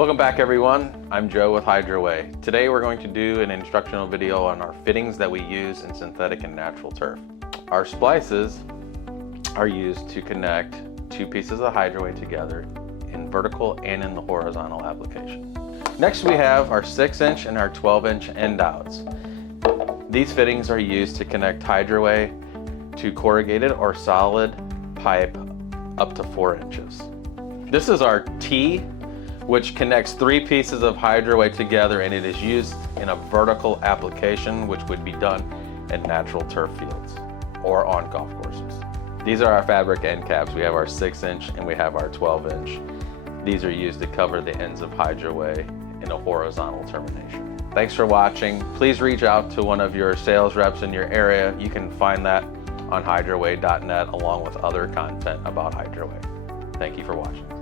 Welcome back everyone, I'm Joe with Hydraway. Today we're going to do an instructional video on our fittings that we use in synthetic and natural turf. Our splices are used to connect two pieces of Hydraway together in vertical and in the horizontal application. Next we have our 6-inch and our 12-inch end outs. These fittings are used to connect Hydraway to corrugated or solid pipe up to 4 inches. This is our T, which connects 3 pieces of Hydraway together, and it is used in a vertical application, which would be done in natural turf fields or on golf courses. These are our fabric end caps. We have our 6-inch and we have our 12-inch. These are used to cover the ends of Hydraway in a horizontal termination. Thanks for watching. Please reach out to one of your sales reps in your area. You can find that on hydraway.net along with other content about Hydraway. Thank you for watching.